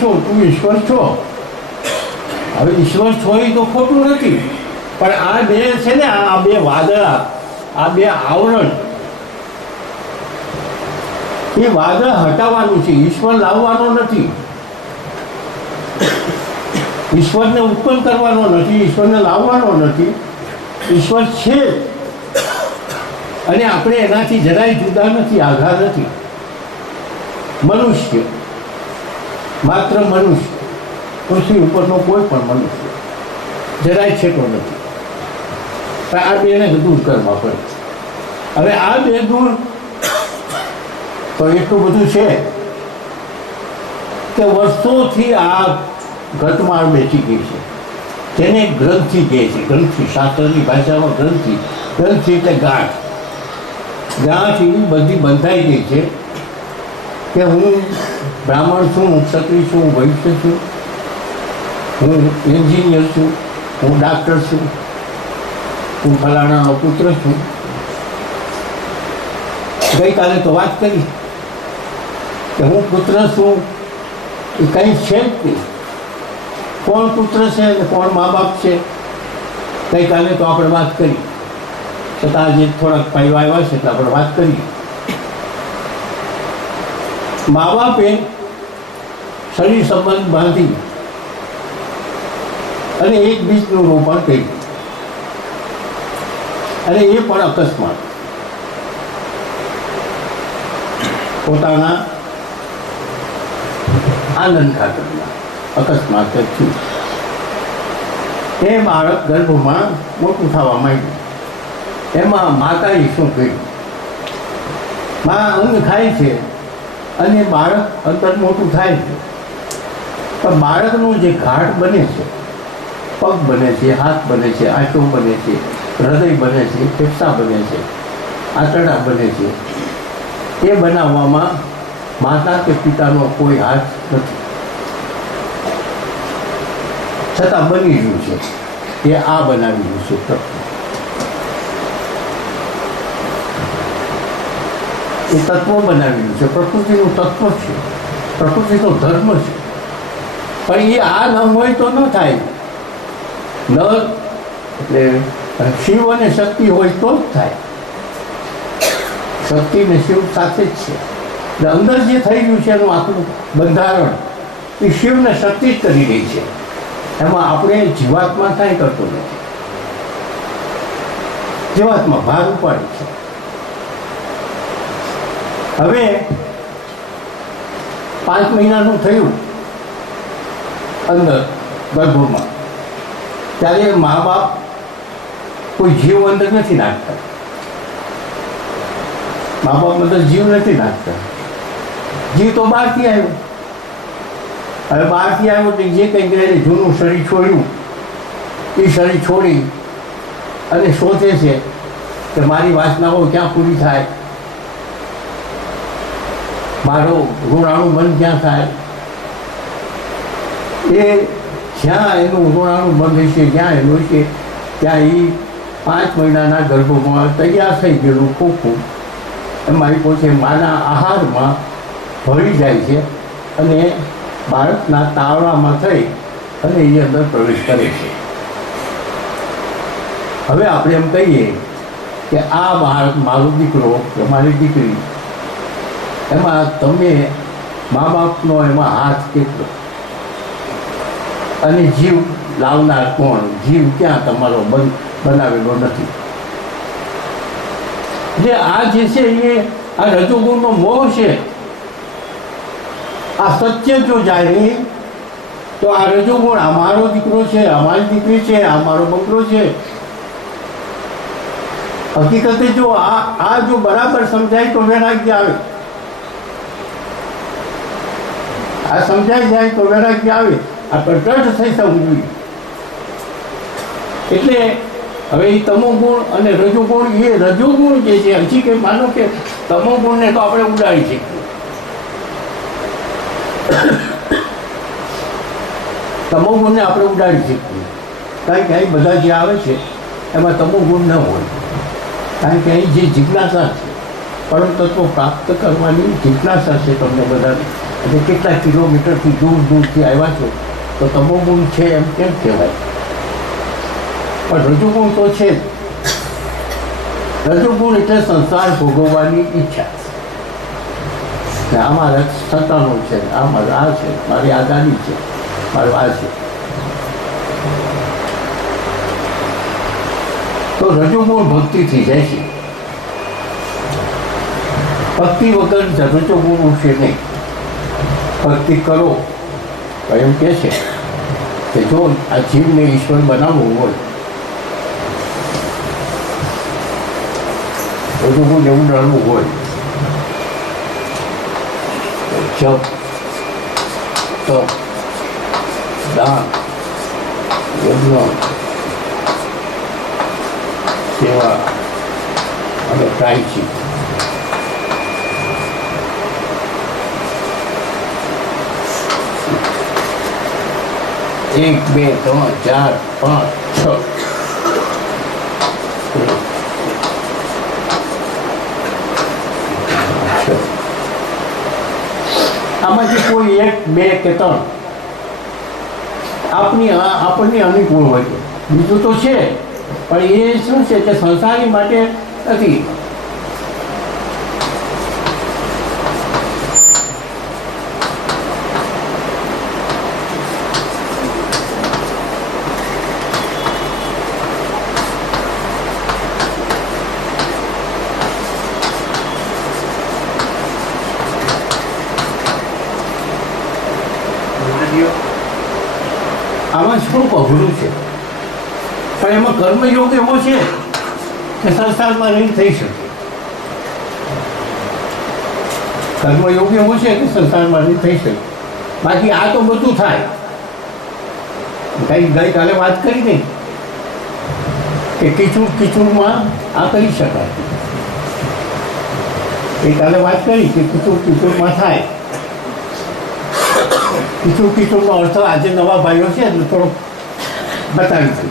છો તું ઈશ્વર છો. હવે ઈશ્વર છો એ તો ખોટું નથી, પણ આ બે છે ને, આ બે વાદળા, આ બે આવરણ, એ વાદળ હટાવવાનું છે, ઈશ્વર લાવવાનો નથી. ઈશ્વરને ઉત્પન્ન કરવાનો નથી, ઈશ્વરને લાવવાનો નથી. ઈશ્વર છે અને આપણે એનાથી જરાય જુદા નથી, આઘાત નથી. મનુષ્ય, માત્ર મનુષ્ય, પૃથ્વી ઉપરનો કોઈ પણ મનુષ્ય જરાય છેટો નથી. પણ આ બેને દૂર કરવા પડે. હવે આ બે દૂર તો એટલું બધું છે કે વર્ષોથી આ ઘટમાળ બેસી ગઈ છે, તેને ગ્રંથિ કહે છે. ગ્રંથિ, શાસ્ત્રની ભાષામાં ગ્રંથિ. ગ્રંથિ એટલે ગાંઠ. ગાંઠ એવી બધી બંધાઈ ગઈ છે કે હું બ્રાહ્મણ છું, હું ક્ષત્રિય છું, હું વૈશ્ય છું, હું એન્જિનિયર છું, હું ડાક્ટર છું, હું ફલાણાનો પુત્ર છું. ગઈકાલે તો વાત કરી કે હું પુત્ર છું એ કંઈ છે જ નહીં. કોણ પુત્ર છે અને કોણ મા બાપ છે, ગઈકાલે તો આપણે વાત કરી. છતાં આજે થોડાક ભાઈઓ આવ્યા છે એટલે આપણે વાત કરીએ. મા બાપે શરીર સંબંધ બાંધી અને એક બીજનું રોપણ કર્યું, અને એ પણ અકસ્માત. પોતાના આનંદ ખાતરના અકસ્માત થયું. એ બાળક ગર્ભમાં મોટું થવા માંડ્યું. એમાં માતાએ શું કર્યું? મા અંગ ખાય છે અને બાળક અંતર મોટું થાય છે, પણ બાળકનું જે ઘાટ બને છે, પગ બને છે, હાથ બને છે, આંખો બને છે, હૃદય બને છે, ફેફસા બને છે, આંતરડા બને છે, એ બનાવવામાં માતા કે પિતાનો કોઈ હાથ નથી. છતાં બની રહ્યું છે. એ આ બનાવી રહ્યું છે. એ તત્વો બનાવી રહ્યું છે. પ્રકૃતિનું તત્વ છે, પ્રકૃતિનો ધર્મ છે. પણ એ આ ન હોય તો ન થાય. ન એટલે શિવ અને શક્તિ હોય તો જ થાય. શક્તિ ને શિવ સાથે જ છે. એટલે અંદર જે થઈ રહ્યું છે એનું આખું બંધારણ એ શિવને શક્તિ જ કરી રહી છે. એમાં આપણે જીવાત્મા કાંઈ કરતો નથી. જીવાત્મા ભાર ઉપાડે છે. હવે 5 મહિનાનું થયું અંદર ગર્ભમાં, ત્યારે મા બાપ કોઈ જીવ અંદર નથી નાખતા. મા બાપ અંદર જીવ નથી નાખતા. જીવ તો બહારથી આવ્યો. હવે બહારથી આવ્યો એટલે જે કંઈ એને જૂનું શરીર છોડ્યું એ શરીર છોડી અને શોધે છે કે મારી વાસનાઓ ક્યાં પૂરી થાય, મારો ઋણાણું મન ક્યાં થાય. એ જ્યાં એનું ઋણાણું બંધ હશે, જ્યાં એનું છે ત્યાં એ 5 મહિનાના ગર્ભમાં તૈયાર થઈ ગયેલું ખોખું એમાં એ પોતે માના આહારમાં ભળી જાય છે અને બાળકના તાવડામાં થઈ અને એ અંદર પ્રવેશ કરે છે. હવે આપણે એમ કહીએ કે આ બાળક મારો દીકરો કે મારી દીકરી, એમાં તમે મા બાપનો એમાં હાથ કેટલો અને જીવ લાવનાર કોણ? જીવ ક્યાં તમારો બનાવેલો નથી. જે આ જે છે એ આ રજોગુણનો મોહ છે. આ સત્ય જો જાય નહીં તો આ રજોગુણ અમારો દીકરો છે, અમારી દીકરી છે, અમારો બંગલો છે. હકીકતે જો આ જો બરાબર સમજાય તો વૈરાગ્ય આવે. આ સમજાઈ જાય તો વૈરાગ્ય આવે. આ પ્રગટ થઈ થવું જોઈએ. એટલે હવે એ તમોગુણ અને રજોગુણ, એ રજોગુણ જે છે હજી કે માનો કે તમોગુણને તો આપણે ઉડાડી શકીએ. તમોગુણને આપણે ઉડાડી શકીએ. કારણ કે અહીં બધા જે આવે છે એમાં તમોગુણ ન હોય. કારણ કે અહીં જે જિજ્ઞાસા છે, પરમ તત્વ પ્રાપ્ત કરવાની જિજ્ઞાસા છે તમને બધાને, એટલે કેટલા કિલોમીટરથી દૂરથી આવ્યા છો તો તમોગુણ છે એમ કેમ કહેવાય? પણ રજોગુણ તો છે જ. રજોગુણ એટલે સંસાર ભોગવવાની ઈચ્છા. આ મારે સત્તાનું છે, આ મારે આ છે, મારી આ ગાડી છે, મારું આ છે. તો રજોગુણ ભક્તિ થઈ જાય છે. ભક્તિ વગર રજોગુણ ઉઠશે નહીં. ભક્તિ કરો તો એમ કહે છે કે જો આ જીવને ઈશ્વર બનાવવું હોય રજોગુણ એવું ડરવું હોય જપ તપ દાન યજ્ઞ સેવા અને પ્રાયશ્ચિત એક બે ત્રણ ચાર પાંચ છ આમાંથી કોઈ એક બે કે ત્રણ આપણને અનુકૂળ હોય છે. બીજું તો છે પણ એ શું છે કે સંસારી માટે નથી. આમાં થોડુંક અઘરું છે પણ એમાં કર્મયોગ એવો છે કે સંસારમાં રહીને થઈ શકે. કર્મયોગ એવો છે કે સંસારમાં રહીને થઈ શકે. બાકી આ તો બધું થાય. ગઈકાલે વાત કરી નહીં કે કિચુડમાં આ કરી શકાય. ગઈકાલે વાત કરી કે કિચુડમાં થાય. કિચુડનો અર્થ આજે નવા ભાઈઓ છે એટલે થોડોક બતાવી દઉં.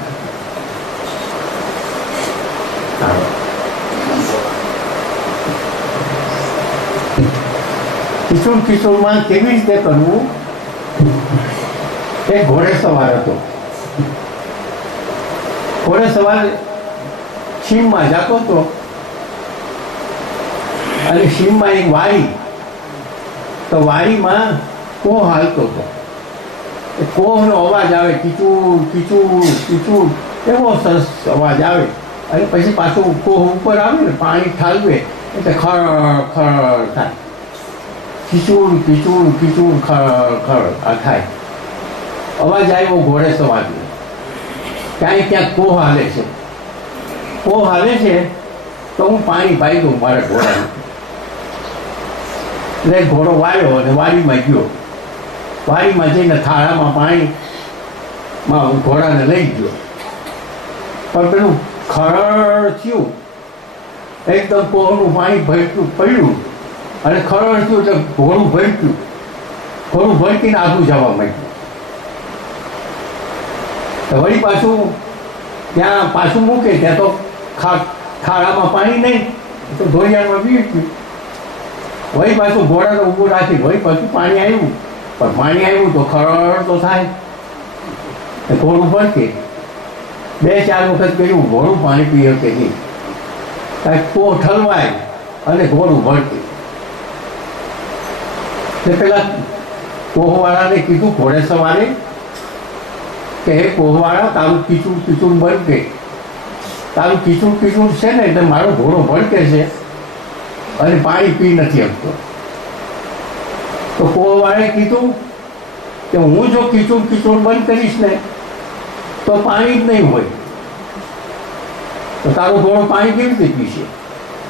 કિચુડમાં કેવી રીતે કરવું? એક ઘોડે સવાર હતો. ઘોડે સવાર સીમમાં જતો હતો અને સીમમાં એક વાડી, તો વાડીમાં કોહ હાલતો હતો. કોહનો અવાજ આવે, કીચુડ કીચુડ કીચુડ એવો સરસ અવાજ આવે અને પછી પાછું કોહ ઉપર આવે ને પાણી ઠાલવે એટલે ખળ ખળ થાય. કીચુડ કીચુડ કીચુડ ખળ ખળ આ થાય. અવાજ આવ્યો ઘોડે સવારનો. ક્યાંક કોહ હાલે છે. કોહ હાલે છે તો હું પાણી પાઈ દઉં મારા ઘોડાને. એટલે ઘોડો વાળ્યો અને વાડીમાં ગયો. વાડીમાં જઈને થાળામાં પાણીમાં ઘોડાને લઈ ગયો. પણ પેલું ખરડ થયું, એકદમ કોહનું પાણી પડ્યું અને ખરડ થયું એટલે ઘોડું ભડક્યું. ઘોડું ભડકીને આગું જવા માંડ્યું. તો વળી પાછું ત્યાં પાછું મૂકે ત્યાં તો થાળામાં પાણી નહીં, તો ધોરિયામાં પી ગયું. વળી પાછું ઘોડાને ઊભું રાખી વળી પાછું પાણી આવ્યું. પણ પાણી આવ્યું તો ખરડ તો થાય, ઘોડું ભડકે. 2-4 વખત કર્યું, ઘોડું પાણી પીએ કે નહીં. કાંઈક કોહ ઠલવાય અને ઘોડું ભડકે. એટલે પેલા કોહવાળાને કીધું ઘોડે સવારે કે હે કોહવાળા, તારું કીચુડ કીચુડ ભડકે. તારું કીચુડ કીચુડ છે ને એટલે મારો ઘોડો ભડકે છે અને પાણી પી નથી શકતો. તો કોહવાળાએ કીધું કે હું જો કીચુડ કીચુડ બંધ કરીશ ને તો પાણી જ નહીં હોય, તો તારો ઘોડો પાણી કેવી રીતે પીશે?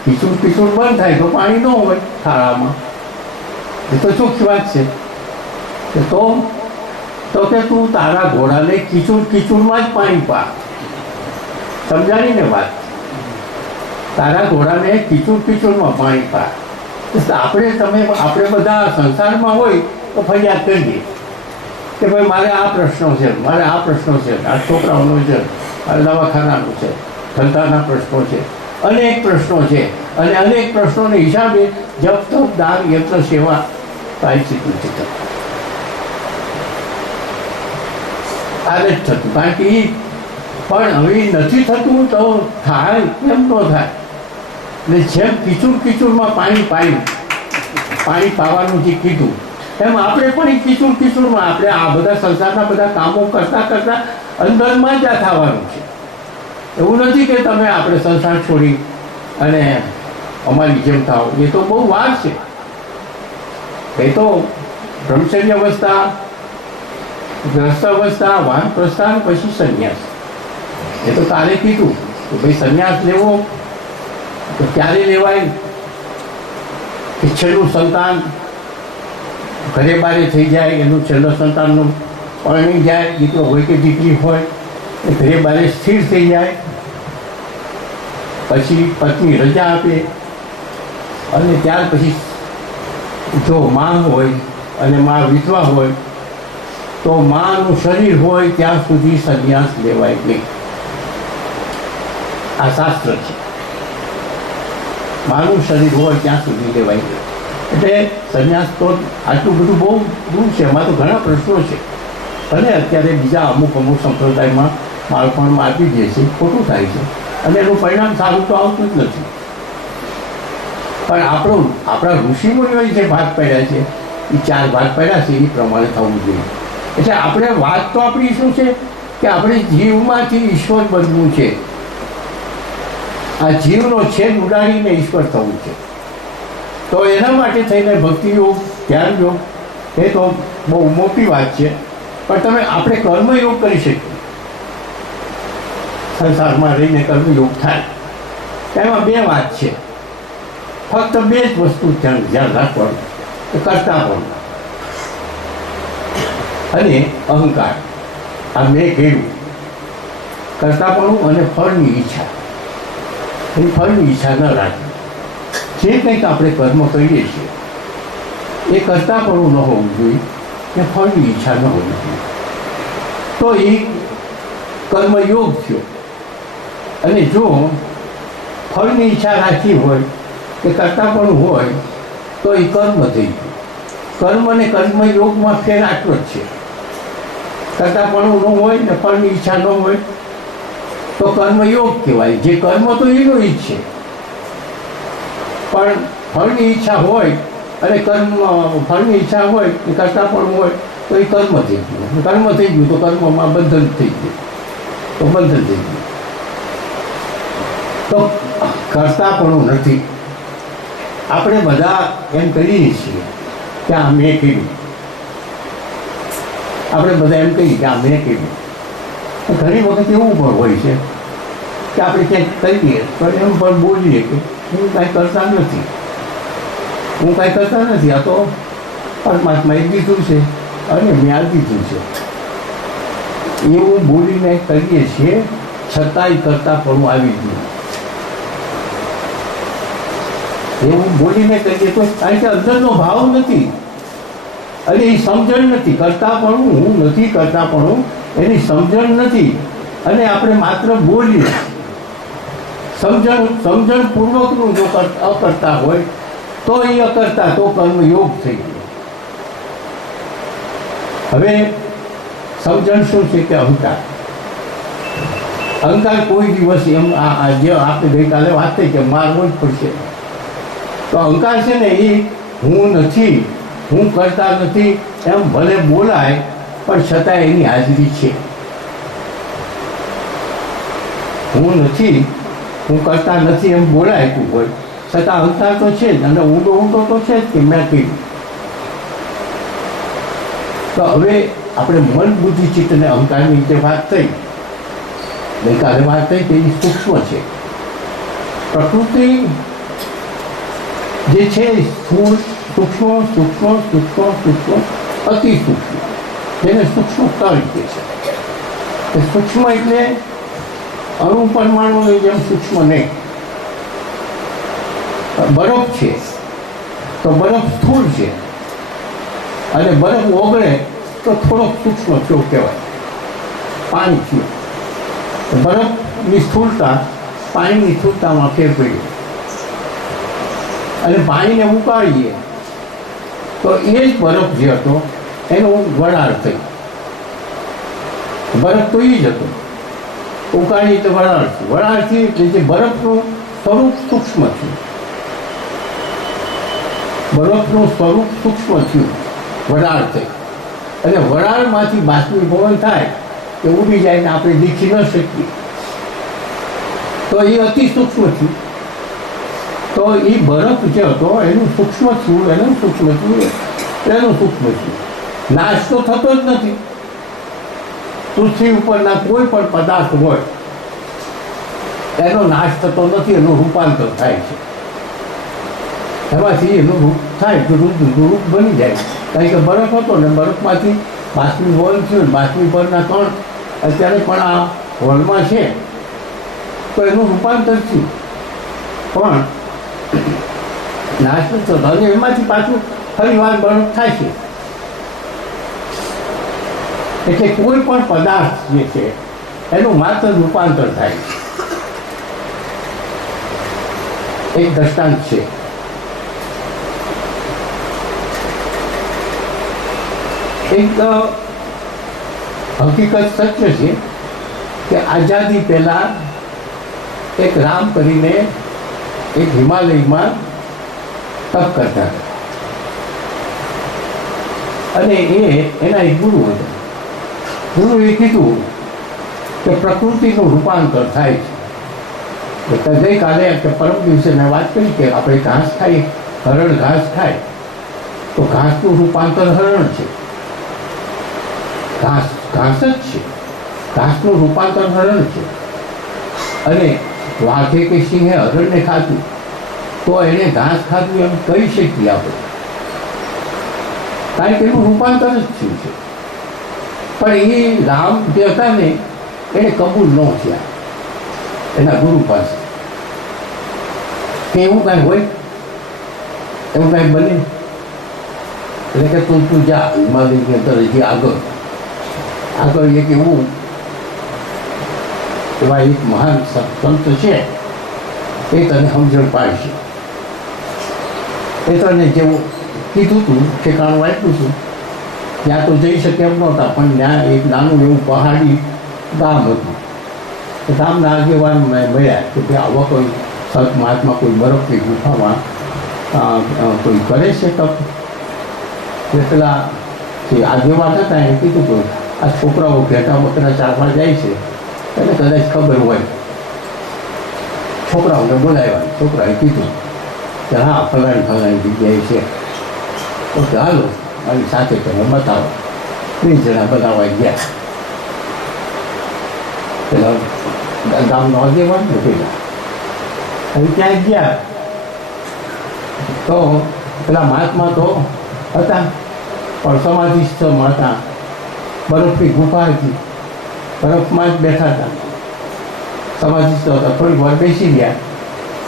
કીચુડ કીચુડ બંધ થાય તો પાણી ન હોય થાળામાં. એ તો ચોખ્ખી વાત છે. તો કે તું તારા ઘોડાને કીચુડ કીચુડમાં જ પાણી પા. સમજાણી ને વાત? તારા ઘોડાને કીચુડ કીચુડમાં પાણી પા. આપણે બધા સંસારમાં હોય તો ફરિયાદ કરીએ કે ભાઈ મારે આ પ્રશ્નો છે, મારે આ પ્રશ્નો છે, આ છોકરાઓનો છે, આ દવાખાનાનું છે, ધંધાના પ્રશ્નો છે, અનેક પ્રશ્નો છે. અને અનેક પ્રશ્નોને હિસાબે જપ તપ દાન યજ્ઞ સેવા પ્રાયશ્ચિત નથી થતું. આ જ થતું, કારણ કે પણ હવે નથી થતું તો થાય કેમ ન થાય? એટલે જેમ કિચુડમાં પાણી પાવાનું જે કીધું એમ આપણે પણ એ કિચુડમાં આપણે આ બધા સંસારના બધા કામો કરતા અંદરમાં જ આ થવાનું છે. એવું નથી કે તમે આપણે સંસાર છોડી અને અમારી જેમ થાવ. એ તો બહુ વાર છે. એ તો બ્રહ્મચર્ય અવસ્થા, ગ્રસ્ત અવસ્થા, વાનપ્રસ્થાન, પછી સંન્યાસ. એ તો કાલે કીધું કે ભાઈ સંન્યાસ લેવો તો ક્યારે લેવાય? કે છેલ્લું સંતાન ઘરે બારે થઈ જાય, એનું છેલ્લું સંતાનનું પરણી જાય, દીકરો હોય કે દીકરી હોય, એ ઘરે બારે સ્થિર થઈ જાય, પછી પત્ની રજા આપે અને ત્યાર પછી જો માં હોય અને માં વિધવા હોય તો માનું શરીર હોય ત્યાં સુધી સંન્યાસ લેવાય નહીં. આ શાસ્ત્ર છે. માનું શરીર હોય ત્યાં સુધી લેવાય નહીં. એટલે સંન્યાસ તો આટલું બધું બહુ દૂર છે. એમાં તો ઘણા પ્રશ્નો છે. અને અત્યારે બીજા અમુક સંપ્રદાયમાં બાળપણમાં આપી દે છે, ખોટું થાય છે અને એનું પરિણામ સારું તો આવતું જ નથી. પણ આપણા ઋષિમુનિઓએ જે ભાગ પાડ્યા છે એ 4 ભાગ પાડ્યા છે એ પ્રમાણે થવું જોઈએ. એટલે આપણે વાત તો આપણી શું છે કે આપણે જીવમાંથી ઈશ્વર બનવું છે. આ જીવનો છેદ ઉડાડીને ઈશ્વર થવું છે. તો એના માટે થઈને ભક્તિ યોગ, ધ્યાન યોગ એ તો બહુ મોટી વાત છે. પણ તમે આપણે કર્મયોગ કરી શકીએ. સંસારમાં રહીને કર્મયોગ થાય એમાં 2 વાત છે. ફક્ત 2 જ વસ્તુ ધ્યાન રાખવાનું, કરતાપણું અને અહંકાર. આ મેં કહ્યું કરતાપણું અને ફળની ઈચ્છા. એ ફળની ઈચ્છા ન રાખવી. જે કંઈક આપણે કર્મ કરીએ છીએ એ કરતાપણું ન હોવું જોઈએ, એ ફળની ઈચ્છા ન હોવી જોઈએ. તો એ કર્મયોગ થયો. અને જો ફળની ઈચ્છા રાખી હોય કે કરતાપણું હોય તો એ કર્મ થઈ ગયું. કર્મ અને કર્મયોગમાં ફેર આટલો જ છે. કરતાપણું ન હોય ને ફળની ઈચ્છા ન હોય તો કર્મયોગ કહેવાય. જે કર્મ તો એનો જ છે, પણ ફળની ઈચ્છા હોય અને ફળની ઈચ્છા હોય કે કરતાપણું હોય તો એ કર્મ થઈ ગયું. કર્મ થઈ ગયું તો કર્મમાં બંધન થઈ ગયું, તો બંધન થઈ ગયું. તો કરતાપણું નથી. આપણે બધા એમ કહીએ છીએ કે આ મેં કર્યું. આપણે બધા એમ કહીએ કે આ મેં કર્યું. ઘણી વખત એવું પણ હોય છે કે આપણે ક્યાંક કહીએ પણ એમ પણ બોલીએ કે હું કાંઈ કરતા નથી, આ તો પરમાત્માએ દીધું છે અને મેં આ દીધું છે. એવું બોલીને કહીએ છીએ છતાંય કરતાપણું આવી ગયું. એવું બોલીને કહીએ તો કારણ કે અંદરનો ભાવ નથી અને એ સમજણ નથી. કરતાપણું હું નથી, કરતાપણું એની સમજણ નથી અને આપણે માત્ર બોલીએ. સમજણપૂર્વકનું જો અકર્તા હોય તો એ અકર્તા, તો કર્મયોગ થઈ ગયો. હવે સમજણ શું છે કે અહંકાર. કોઈ દિવસ એમ જે આપણે ગઈકાલે વાત થઈ કે મારવો જ પડશે. તો અહંકાર છે ને એ હું નથી, હું કરતા નથી એમ ભલે બોલાય પણ છતાં એની હાજરી છે. હું નથી, હું કરતા નથી એમ બોલાયતું હોય છતાં અહંકાર તો છે જ અને ઊંડો તો છે જ કે મેં કર્યું. તો હવે આપણે મન, બુદ્ધિ, ચિત્ત અને અહંકારની જે વાત થઈ ગઈકાલે વાત થઈ તે સૂક્ષ્મ છે. પ્રકૃતિ જે છે સ્થૂળ, સૂક્ષ્મ, અતિ સૂક્ષ્મ, જેને સૂક્ષ્મ સ્તર કહે છે. સૂક્ષ્મ એટલે અણુ પરમાણુની જેમ સૂક્ષ્મ નહીં. બરફ છે તો બરફ સ્થૂળ છે અને બરફ ઓગળે તો થોડોક સૂક્ષ્મ થયો કહેવાય. પાણી થયું, બરફની સ્થૂળતા પાણીની સ્થૂળતામાં ફેર પડ્યો. અને પાણીને ઉકાળીએ તો એ જ બરફ જે હતો એનો વરાળ થઈ. બરફ તો એ જ હતો, ઉકાળી તો વરાળ થયું. વરાળથી એટલે જે બરફનું સ્વરૂપ સૂક્ષ્મ થયું, બરફનું સ્વરૂપ સૂક્ષ્મ થયું વરાળ થઈ. અને વરાળમાંથી બાષ્પીભવન થાય એ ઉડી જાય ને આપણે દીખી ન શકીએ, તો એ અતિ સૂક્ષ્મ થયું. તો એ બરફ જે હતો એનું સૂક્ષ્મ થયું, એનું સૂક્ષ્મ થયું, એનું સૂક્ષ્મ થયું. નાશ તો થતો જ નથી. પૃથ્વી ઉપરના કોઈ પણ પદાર્થ હોય એનો નાશ થતો નથી, એનું રૂપાંતર થાય છે. એમાંથી એનું રૂપ થાય તો રૂપ બની જાય. કારણ કે બરફ હતો ને બરફમાંથી બાષ્પીભવન થયું, બાષ્પીભવનના કણ અત્યારે પણ આ હોલમાં છે, તો એનું રૂપાંતર થયું, પણ નાશ નથી થતો. અને એમાંથી પાછું ફરી વાર બરફ થાય છે. એટલે કોઈ પણ પદાર્થ જે છે એનું માત્ર રૂપાંતર થાય છે. એક દ્રષ્ટાંત છે. એક હકીકત સત્ય છે કે આઝાદી પહેલાં એક રામ કરીને એક હિમાલયમાં તપ કરતા હતા. અને એના એક ગુરુ હતા. ગુરુએ કીધું કે પ્રકૃતિનું રૂપાંતર થાય છે. તો ગઈકાલે કે પરમ દિવસે મેં વાત કરી કે આપણે ઘાસ ખાઈએ, હરણ ઘાસ ખાય તો ઘાસનું રૂપાંતર હરણ છે. ઘાસ ઘાસ જ છે, ઘાસનું રૂપાંતર હરણ છે. અને વાઘે કે સિંહે હરણને ખાધું તો એણે ઘાસ ખાધું એમ કહી શકીએ આપણે, કારણ કે એનું રૂપાંતર જ થયું છે. પણ એ રામ જે હતા ને એને કબૂલ ન થયા એના ગુરુ પાસે કે એવું કાંઈ હોય, એવું કાંઈ બને. એટલે કે તું જા હિમાલયની અંદર હજી આગળ એક એવું એવા એક મહાન સંત છે, એ તને સમજણ પાડશે. એ તને જેવું કીધું હતું ઠેકાણું આપ્યું હતું ત્યાં તો જઈ શકે એમ નહોતા, પણ ત્યાં એક નાનું એવું પહાડી ગામ હતું. ગામના આગેવાન મળ્યા કે ભાઈ આવા કોઈ સંત મહાત્મા કોઈ બરફની ગુફામાં કોઈ કરે છે તપ. એટલે પેલા જે આગેવાન હતા એને કીધું કે આ છોકરાઓ ઘેટા બકરા ચારવા જાય છે એને કદાચ ખબર હોય. છોકરાઓને બોલાવ્યા. છોકરાએ કીધું કે હા ફલાણી જગ્યાએ છે. તો કે હાલો મારી સાથે તમે બતાવો. 20 જણા બતાવવા ગયા. પેલા ગામનો આગેવાન ને પેલા હવે ત્યાં ગયા તો પેલા મહાત્મા તો હતા પણ સમાધિસ્થમાં હતા. બરફની ગુફા હતી, બરફમાં જ બેઠા હતા, સમાધિસ્થ હતા. થોડી વાર બેસી ગયા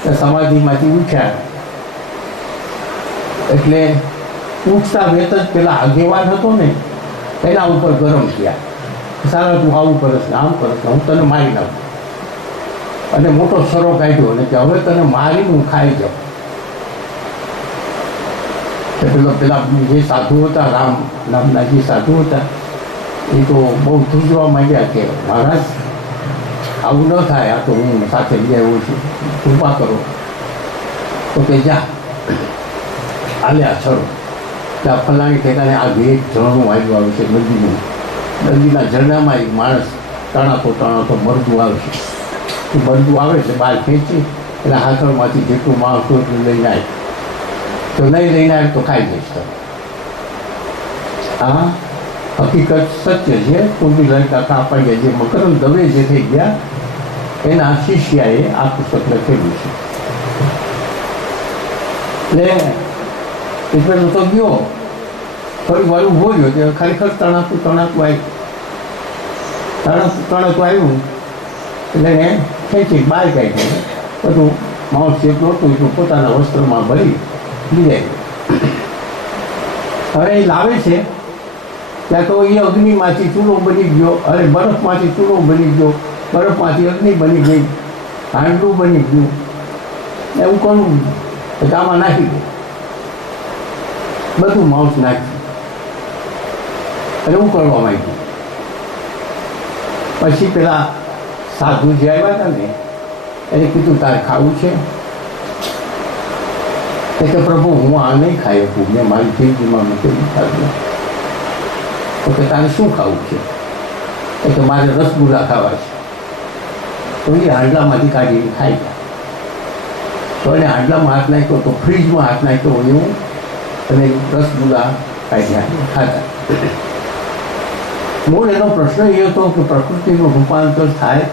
તો સમાધિમાંથી ઉઠ્યા. એટલે ઉઠતા વેત જ પેલા આગેવાન હતો ને એના ઉપર ગરમ થયા. સારા તું આવું કરસ ને આમ કરસ ને હું તને મારી નાખું. અને મોટો સરો કાઢ્યો અને કે હવે તને મારી હું ખાઈ જાઉં. પેલા જે સાધુ હતા, રામ નામના જે સાધુ હતા, એ તો બહુ ધ્રુજવા માંડ્યા કે મહારાજ આવું ન થાય, આ તો હું સાથે લઈ આવ્યો છું, કૃપા કરો. તો કે જા હાલ્યા છરો ત્યાં ફલાણી ઠેકાને આ એક ઝરણું આવ્યું છે નદીનું. નદીના ઝરણામાં એક માણસ તણાતો મરદું આવશે. એ મરદું આવે છે બહાર ખેંચી એટલે હાથળમાંથી જેટલું માણસો એટલું લઈને આવે. તો નહીં લઈને આવે તો ખાઈ જઈશ તમે. આ હકીકત સત્ય છે. પૂર્વી લંકા કાપડે જે મકરંદ દવે જે થઈ ગયા એના શિષ્યાએ આ પુસ્તક લખેલું છે. એટલે તો ગયો થોડી વાર ઊભો ગયો કે ખરેખર તણાતું આવ્યું એટલે એને ખેંચી બહાર કાઢી બધું માઉસ જેટલું હતું એટલું પોતાના વસ્ત્રમાં ભરી લઈ આવ્યું. હવે એ લાવે છે ત્યાં તો એ અગ્નિમાંથી ચૂલો બની ગયો, અરે બરફમાંથી ચૂલો બની ગયો, બરફમાંથી અગ્નિ બની ગઈ, હાંડલું બની ગયું. એવું કોનું આમાં નાખી દે. બધું માઉસ નાખ્યું અને એવું કરવા માંગ્યું. પછી પેલા સાધુ જે આવ્યા હતા ને એને કીધું તારે ખાવું છે? કે પ્રભુ હું આ નહીં ખાઈ શકું, મેં મારી જિંદગીમાં નથી ખાધું. તો કે તારે શું ખાવું છે? કે મારે રસગુલ્લા ખાવા છે. તો એ હાંડલામાંથી કાઢીને ખાઈ ગયા. તો એને હાંડલામાં હાથ નાખ્યો તો ફ્રીજમાં હાથ નાખ્યો એવું અને રસગુલ્લા કાઢ્યા ખાધા. મૂળ એનો પ્રશ્ન એ હતો કે પ્રકૃતિનું રૂપાંતર થાય.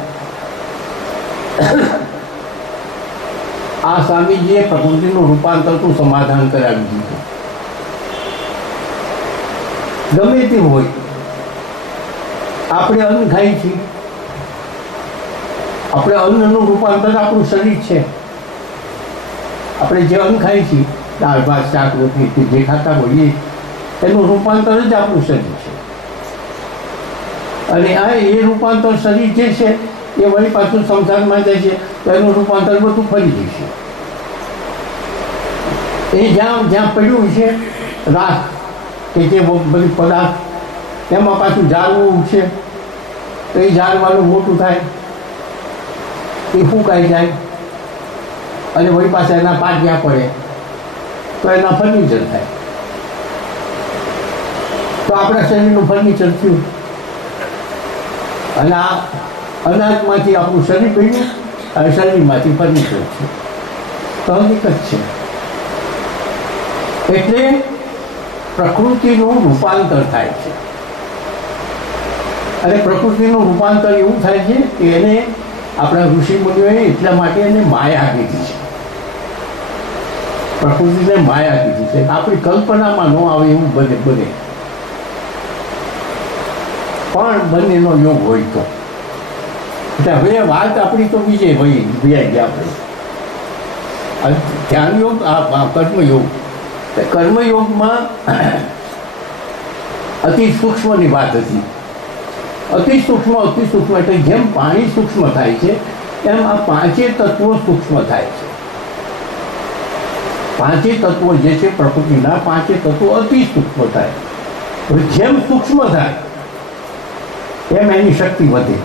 આ સ્વામીજીએ પ્રકૃતિનું રૂપાંતરનું સમાધાન કરાવી દીધું. ગમે તે હોય, આપણે અન્ન ખાઈએ છીએ, આપણે અન્નનું રૂપાંતર આપણું શરીર છે. આપણે જે અન્ન ખાઈએ છીએ, દાળ ભાત શાક રોટલી જે ખાતા હોઈએ એનું રૂપાંતર જ આપણું શરીર છે. અને આ એ રૂપાંતર શરીર જે છે એ વળી પાછું સંસારમાં જાય છે તો એનું રૂપાંતર બધું ફરી જશે. એ જ્યાં જ્યાં પડ્યું છે રાખ કે જે બધી પદાર્થ એમાં પાછું ઝાડવું છે તો એ ઝાડવાનું મોટું થાય, એ ફૂંકાઈ જાય અને વળી પાછા એના પાટિયા પડે તો એના ફર્નિચર થાય. તો આપણા શરીરનું ફર્નિચર થયું અને આ અનાજમાંથી આપણું શરીર બન્યું અને શરીરમાંથી ફર્નિચર છે. તો હકીકત છે. એટલે પ્રકૃતિનું રૂપાંતર થાય છે અને પ્રકૃતિનું રૂપાંતર એવું થાય છે કે એને આપણા ઋષિમુનિઓએ એટલા માટે એને માયા કીધી છે. પ્રકૃતિને માયા કીધી છે. આપણી કલ્પનામાં ન આવે એવું બને પણ બંનેનો યોગ હોય તો. એટલે હવે વાત આપણી તો બીજે વ્યાઈ ગયા આપણે. ધ્યાન યોગ, આ કર્મયોગ. કર્મયોગમાં અતિ સૂક્ષ્મની વાત હતી. અતિ સૂક્ષ્મ એટલે જેમ પાણી સૂક્ષ્મ થાય છે એમ આ પાંચે તત્વો સૂક્ષ્મ થાય છે. પાંચે તત્વો જે છે પ્રકૃતિના પાંચે તત્વો અતિ સૂક્ષ્મ થાય. જેમ સૂક્ષ્મ થાય એમ એની શક્તિ વધે.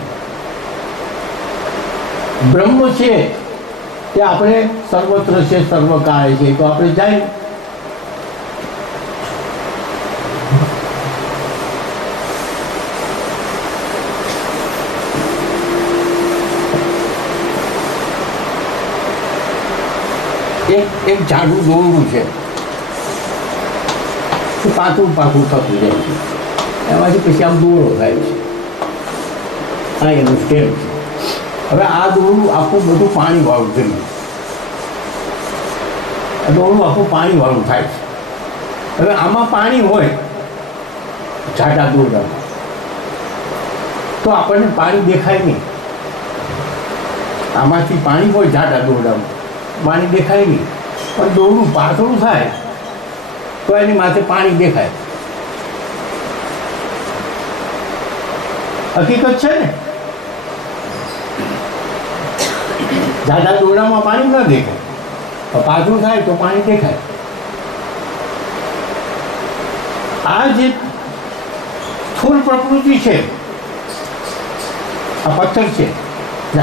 બ્રહ્મ છે તે આપણે સર્વત્ર છે, સર્વકાળે છે, તો આપણે જાય. એક ઝાડું દોરવું છે, પાકું થતું જાય છે, એમાંથી પછી આમ દોરો થાય છે. આ એનું સ્ટેપ છે. હવે આ દોરું આખું બધું પાણી વાળું કર્યું, દોરું આખું પાણી વાળું થાય છે. હવે આમાં પાણી હોય જાડા દોરડામાં તો આપણને પાણી દેખાય નહીં. આમાંથી પાણી હોય જાડા દોરડામાં પાણી દેખાય નહીં, પણ દોરડું પાતળું થાય તો એની માથે પાણી દેખાય. હકીકત છે ને. જાડા દોરડામાં પાણી ન દેખાય, પાતળું થાય તો પાણી દેખાય. આ જે સ્થૂળ પ્રકૃતિ છે, આ પથ્થર છે,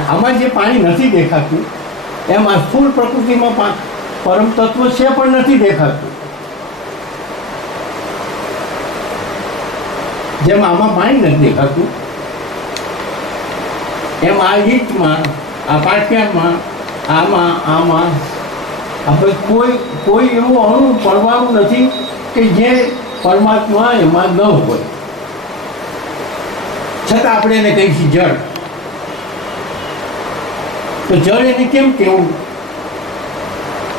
આમાં જે પાણી નથી દેખાતું એમ આ સ્થૂળ પ્રકૃતિમાં પરમ તત્વ છે પણ નથી દેખાતું. જેમ આમાં પાણી નથી દેખાતું એમ આ ઈંટમાં, આ પાટિયામાં, આમાં આપણે કોઈ એવું અણુ પરમાણુ નથી કે જે પરમાત્મા એમાં ન હોય, છતાં આપણે એને કહીશું જળ. તો જળ એને કેમ કેવું?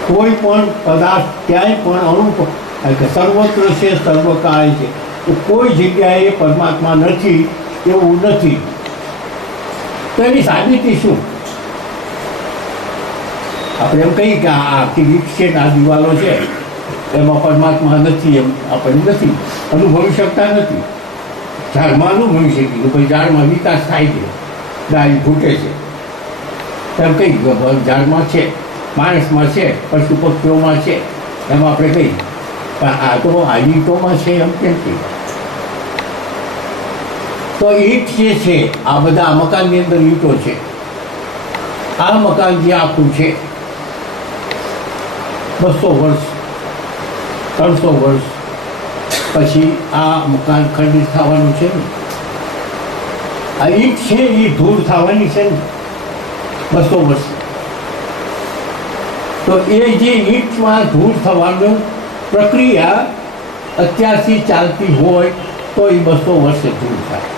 કોઈ પણ પદાર્થ ક્યાંય પણ અણુ સર્વત્ર છે, સર્વકાળે છે, તો કોઈ જગ્યાએ પરમાત્મા નથી એવું નથી. તો એની સાબિતી શું? આપણે એમ કહીએ કે આ આખી રીત છે, આ દિવાલો છે, એમાં પરમાત્મા નથી, એમ આપણે નથી અનુભવી શકતા નથી. ઝાડમાં અનુભવી શકીએ કે ભાઈ ઝાડમાં વિકાસ થાય છે, ડાળી ફૂટે છે, એમ કઈ ઝાડમાં છે, માણસમાં છે, પશુ પક્ષીઓમાં છે, એમ આપણે કહીએ. પણ આ તો આ ઈંટોમાં છે એમ કેમ કે તો ઈંટ જે છે આ બધા મકાનની અંદર ઈંટો છે. આ મકાન જે આખું છે 200 વર્ષ 300 વર્ષ પછી આ મકાન ખંડિત થવાનું છે ને. આ ઈંટ છે એ ધૂળ થવાની છે ને 200 વર્ષ. તો એ જે ઈંટમાં ધૂળ થવાની પ્રક્રિયા અત્યારથી ચાલતી હોય તો એ 200 વર્ષે ધૂળ થાય.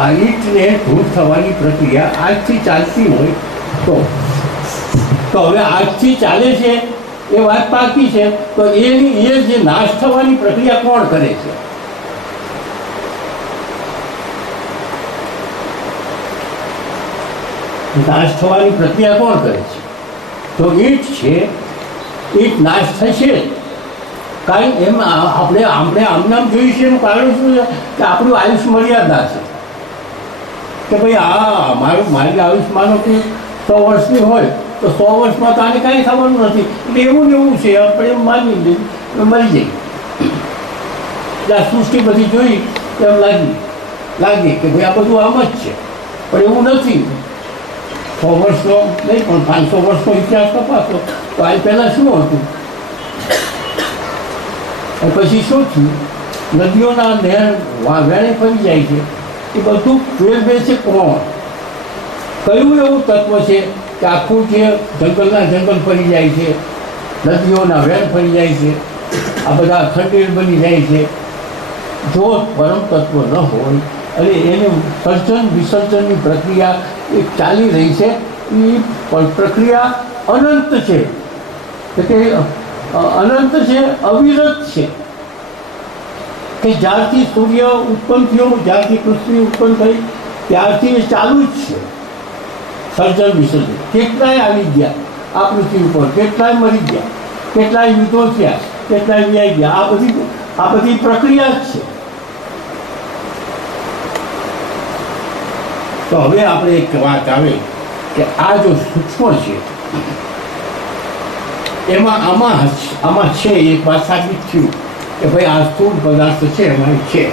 આ ઈંટને ધૂળ થવાની પ્રક્રિયા આજથી ચાલતી હોય તો હવે આજથી ચાલે છે એ વાત પાકી છે. તો એ જે નાશ થવાની પ્રક્રિયા કોણ કરે છે? નાશ થવાની પ્રક્રિયા કોણ કરે છે? તો ઈંટ છે. ઈંટ નાશ થશે કારણ એમાં આપણે આમનામ જોયું છે એનું કારણ શું છે કે આપણું આયુષ્ય મર્યાદા છે કે ભાઈ મારી આયુષ્ય માનો કે 100 વર્ષની હોય તો 100 વર્ષમાં તો આને કાંઈ થવાનું નથી એટલે એવું ને એવું છે આપણે એમ માની લઈએ મરી જઈએ. એટલે આ સૃષ્ટિ બધી જોઈ એમ લાગી કે ભાઈ આ બધું આમ જ છે પણ એવું નથી. 100 વર્ષનો નહીં પણ 500 વર્ષનો ઇતિહાસ તપાસો તો આ પહેલાં શું હતું અને પછી શું થયું? નદીઓના નહેર વેણે ફરી જાય છે એ બધું ફેરવે છે કોણ? કયું એવું તત્વ છે કે આખું જે જંગલના જંગલ ફરી જાય છે, નદીઓના વેણ ફરી જાય છે, આ બધા ખંડેર બની જાય છે? જો પરમ તત્વ ન હોય અને એને સર્જન વિસર્જનની પ્રક્રિયા એક ચાલી રહી છે એ પ્રક્રિયા અનંત છે કે અનંત છે, અવિરત છે કે જ્યારથી સૂર્ય ઉત્પન્ન થયો, જ્યારથી પૃથ્વી ઉત્પન્ન થઈ ત્યારથી એ ચાલુ જ છે. સર્જન વિસર્જન કેટલાય આવી ગયા આ પૃથ્વી ઉપર, કેટલાય મરી ગયા, કેટલાય યુદ્ધો થયા, કેટલાય વ્યાઈ ગયા. આ બધી પ્રક્રિયા જ છે. તો હવે આપણે એક વાત આવે કે આ જો સૂક્ષ્મ છે એમાં આમાં છે એક વાત સાબિત થયું કે ભાઈ આ સ્થૂળ પદાર્થ છે એમાં છે.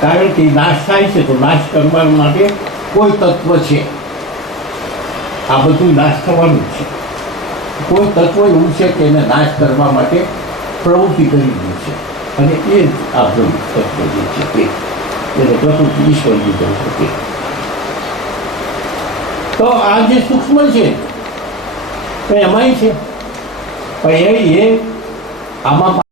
કારણ કે નાશ થાય છે તો નાશ કરવા માટે કોઈ તત્વ છે. આ બધું નાશ થવાનું છે. કોઈ તત્વ એવું છે કે એને નાશ કરવા માટે પ્રવૃત્તિ કરી રહી છે અને એ જ આ બ્રહ્મ તત્વ જે છે તે એને પ્રકૃતિ ઈશ્વરની પ્રકૃતિ. તો આ જે સૂક્ષ્મ છે તો એમાંય છે પણ એ આમાં